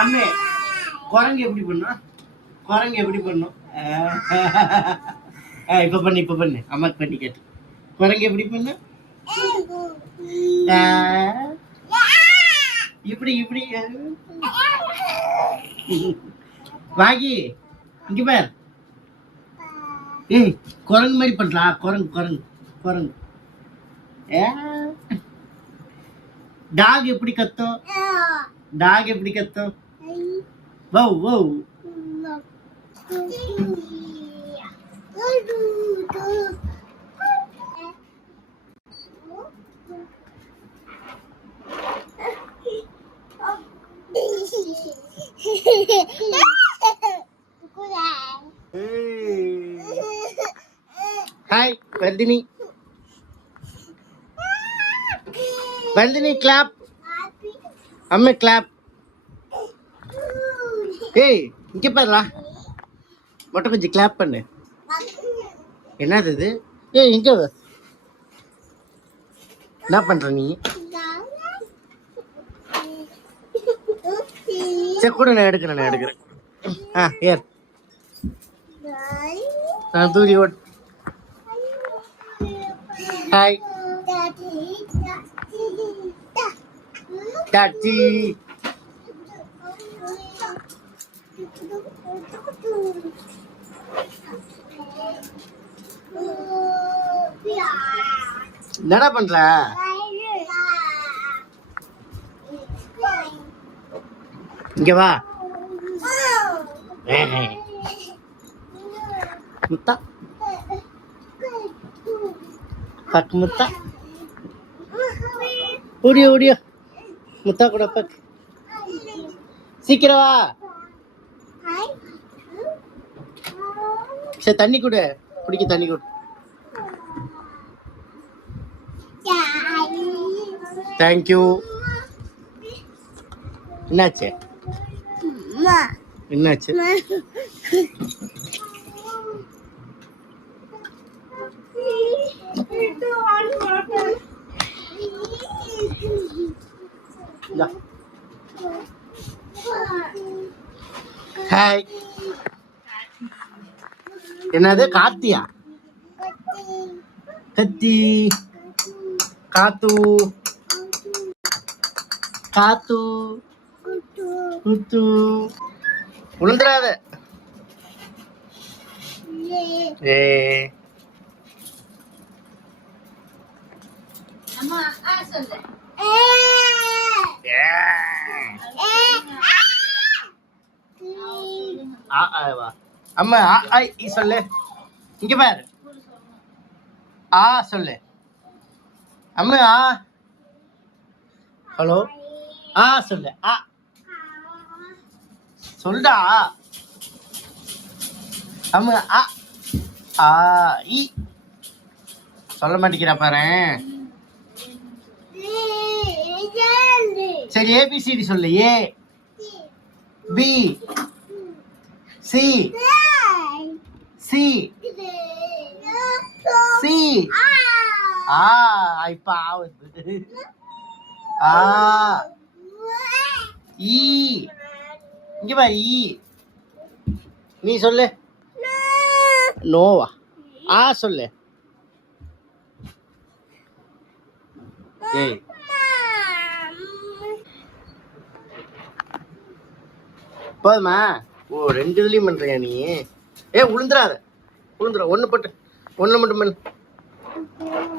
அம்மே குரங்கு எப்படி பண்ணும்? குரங்கு எப்படி பண்ணும்? இப்ப பண்ணு அம்மாக்கு பண்ணி கேட்டு. குரங்கு எப்படி பண்ணு? இப்படி இப்படி வாகி இங்க பேர். ஏய் குரங்கு மாதிரி பண்றா. குரங்கு குரங்கு குரங்கு. டாக் எப்படி கத்தும்? டாக் எப்படி கத்தும்? வவ் வவ். ஹாய் வர்தினி. வர்தினி கிளாப். அம்மா கிளாப். ஏய் இங்க பாருடா. மட்டும் கொஞ்சம் கிளாப் பண்ணு. என்னது இது? ஏய் இங்க என்ன பண்ற நீ? சரி கூட நான் எடுக்கிறேன். ஏர் நான் தூரி ஓட். Hi daddy. என்னடா பண்ற? இங்க வா. முத்தா பக் முத்தா. ஓடியோ முத்தா கூட பக். சீக்கிரம் வா. சரி தண்ணி கொடு. குடிக்க தண்ணி கொடு. தேங்க்யூ. என்னாச்சு? ஹாய். என்னது காத்தியா? கத்தி காத்து காத்து குத்து. உளுந்துராத. ஏ அம்மா சொல்லு. இங்க பாரு. சொல்லு. அம்மா ஹலோ. சொல்லு. சொல்டா. அம்மா சொல்ல மாட்டேங்கிறா பாரு. சரி ஏபிசிடி சொல்லு. ஏ பி சி சி சி. இப்ப ஆகுது. ஈ. இங்க பாரு. ஈ நீ சொல்லு. நோவா. சொல்லு. ஏய் போதுமா? ரெண்டு இதுலயும் பண்றியா நீ? உளுந்துராத. ஒண்ணு மட்டும் பண்ணு.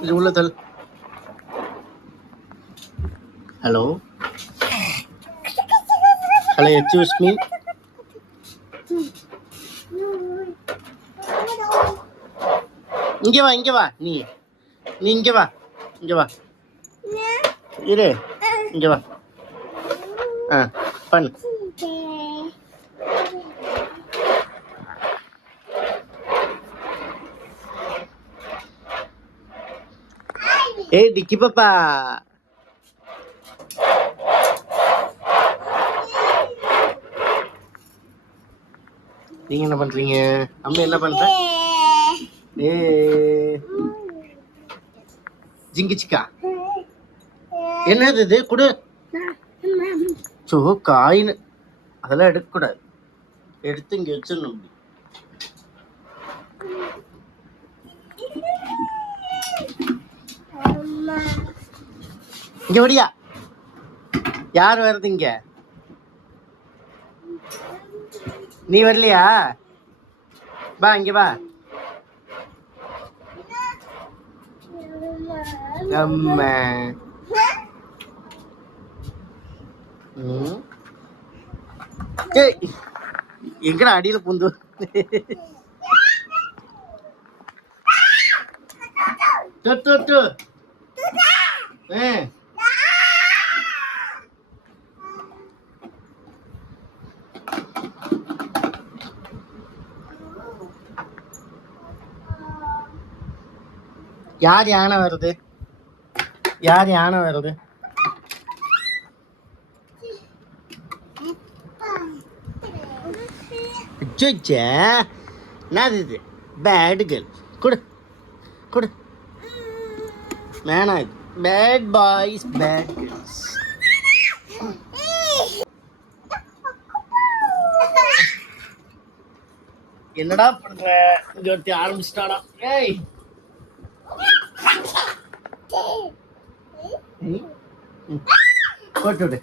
இது உள்ள தள்ளு. Hello excuse me. இங்க வா. நீ இங்க வா. இரு. இங்க வா. பண்ணு. டிக்கி பாப்பா. நீங்க என்ன பண்றீங்க? அம்மா என்ன பண்ற? ஜிங்கி சிக்கா. என்னது இது குடு. சோ காயின் அதெல்லாம் எடுக்கக்கூடாது, எடுத்து இங்க வச்சிடணும். இங்க வடியா, யார் வருது இங்க? நீ வரலையா? வா இங்க வா. அம்மா எங்கடா அடியில புந்து? யார் யானை வருது? யார் யானை வருது? என்னது இது? Bad girl. கொடு கொடு. வேணாம், இது பேட் பாய்ஸ் பேட் கேர்ள்ஸ். என்னடா பண்ற? இங்க ஒருத்தி ஆரம்பிச்சிட்டாடா. ஏய் போட்டுவிடு,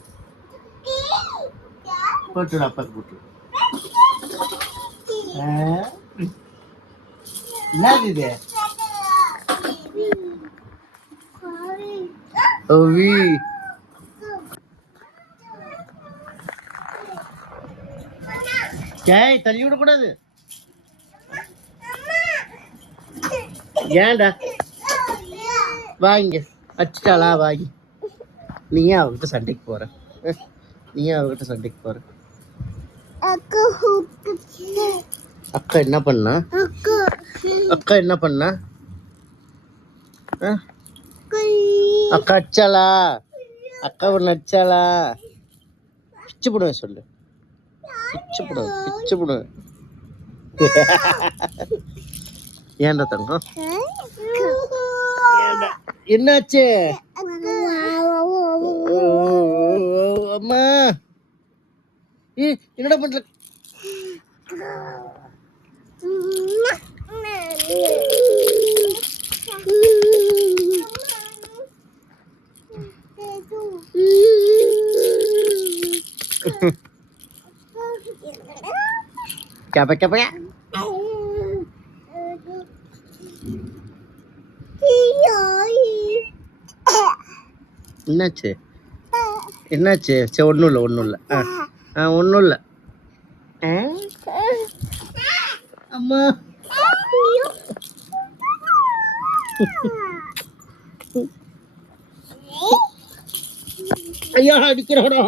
போட்டுவிடு, அப்பாக்கு போட்டு. என்னது இது? ஓவி ஏய் தள்ளி விடக்கூடாது. ஏன்டா? வாங்க அடிச்சிட்டாளா? வாங்கி நீ ஏன் அவகிட்ட சண்டைக்கு போற? நீ ஏன் அவகிட்ட சண்டைக்கு போற? அக்கா என்ன பண்ணா? அக்கா என்ன பண்ணா? அக்கா அடிச்சாளா? அக்கா ஒன்று அடிச்சாளா? பிச்சு போடுவேன் சொல்லு, பிச்சு போடுவேன், பிச்சு போடுவேன். ஏன்டா தங்கம்? என்னாச்சு? அம்மா என்னடா பண்ற? Capek capek. என்னாச்சு? என்னாச்சு? சரி ஒன்றும் இல்லை, ஒன்றும் இல்லை. ஒன்றும் இல்லை. அம்மா ஐயா அடிக்கிறாடா,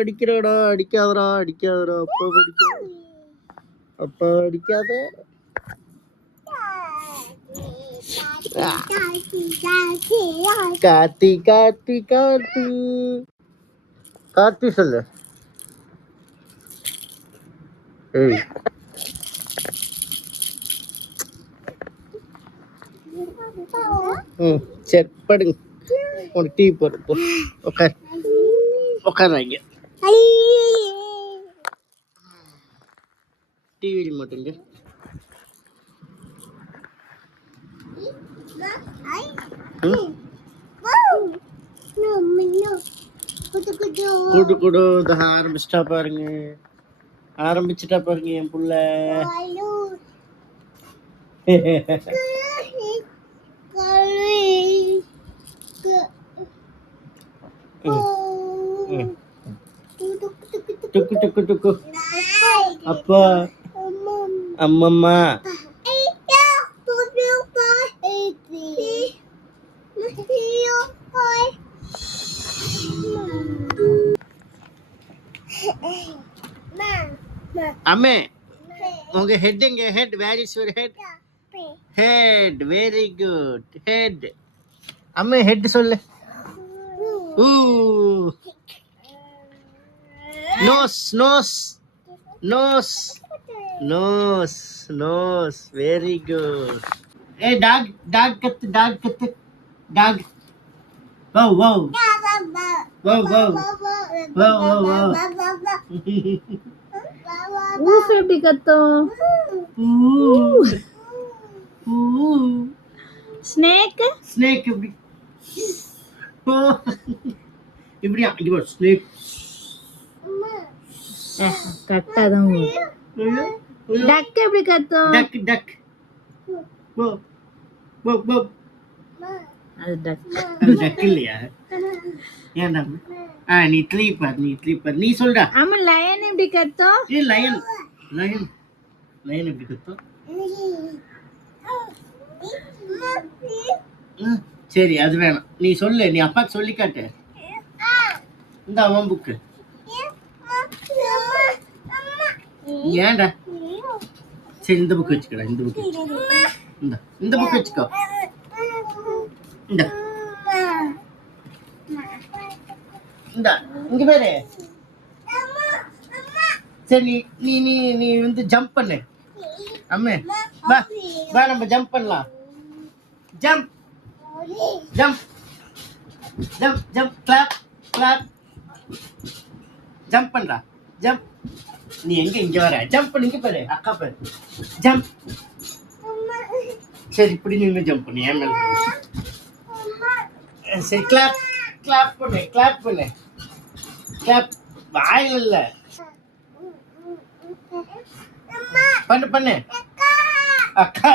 அடிக்கிறாடா, அடிக்காதடா, அடிக்காதடா, அப்பா அடிக்காத, அப்பா அடிக்காத. கார்த்தி கார்த்தி கார்த்தி கார்த்தி சொல்லு. ஏய் சரி படுங்க, உனக்கு டீ போடு, போ உட்கார், உட்காராங்க. டிவி ரிமோட்டுங்க. குடு குடு. ஆரம்பிச்சிட்டா பாருங்க, ஆரம்பிச்சுட்டா பாருங்க என் புள்ள. டுக்கு டுக்கு டுக்கு. அப்பா அம்மம்மா அம்மே உங்க ஹெட் எங்க? Head, where is your head? Head, very good. Head அம்மே, ஹெட் சொல்லு. Nose nose nose nose nose, very good. A dog, dog கத்து, டாக் கத்து, dog. Wow wow Wow, wow. Wow, wow, wow. ஊஃப் எப்படி கத்தும்? Ooh. Ooh. ஸ்னேக் Snake இப்படி. Oh. இப்படியா? இங்க பாரு, snake. கரெக்டா தான் ஐயோ, ஐயோ. டக் எப்படி கத்தும்? Duck, duck. Wow, wow, wow. அது டக். அது duck இல்லையா? ஏன்டா? நீ த்ரீப்பர், நீ சொல்டா. ஆமா லயன் எப்படி கத்தும்? ஏ லயன், லயன், லயன் எப்படி கத்தும்? சரி அது வேணாம், நீ சொல்லு, நீ அப்பாக்கு சொல்லி காட்டு. இந்த அவன் புக்கு. ஏன்டா? சரி இந்த புக் வச்சுக்கடா, இந்த புக் இந்த புக் வச்சுக்கோ. இந்த இந்த இங்க பாரு. சரி நீ நீ நீ நீ வந்து ஜம்ப் பண்ணு. அம்மே வா வா, நம்ம ஜம்ப் பண்ணலாம். Jump jump jump jump, clap clap. Jump பண்றா, ஜம்ப். நீ எங்க இங்க வர? ஜம்ப் பண்ணு, இங்க பாரு, அக்கா பாரு. ஜம்ப். சரி இப்படி நின்னு ஜம்ப் பண்ணு, ஏன் மேல. சரி கிளாப் கிளாப் பண்ணு, கிளாப் பண்ணு, கிளாப். வாயில இல்ல, பண்ணு பண்ணு. அக்கா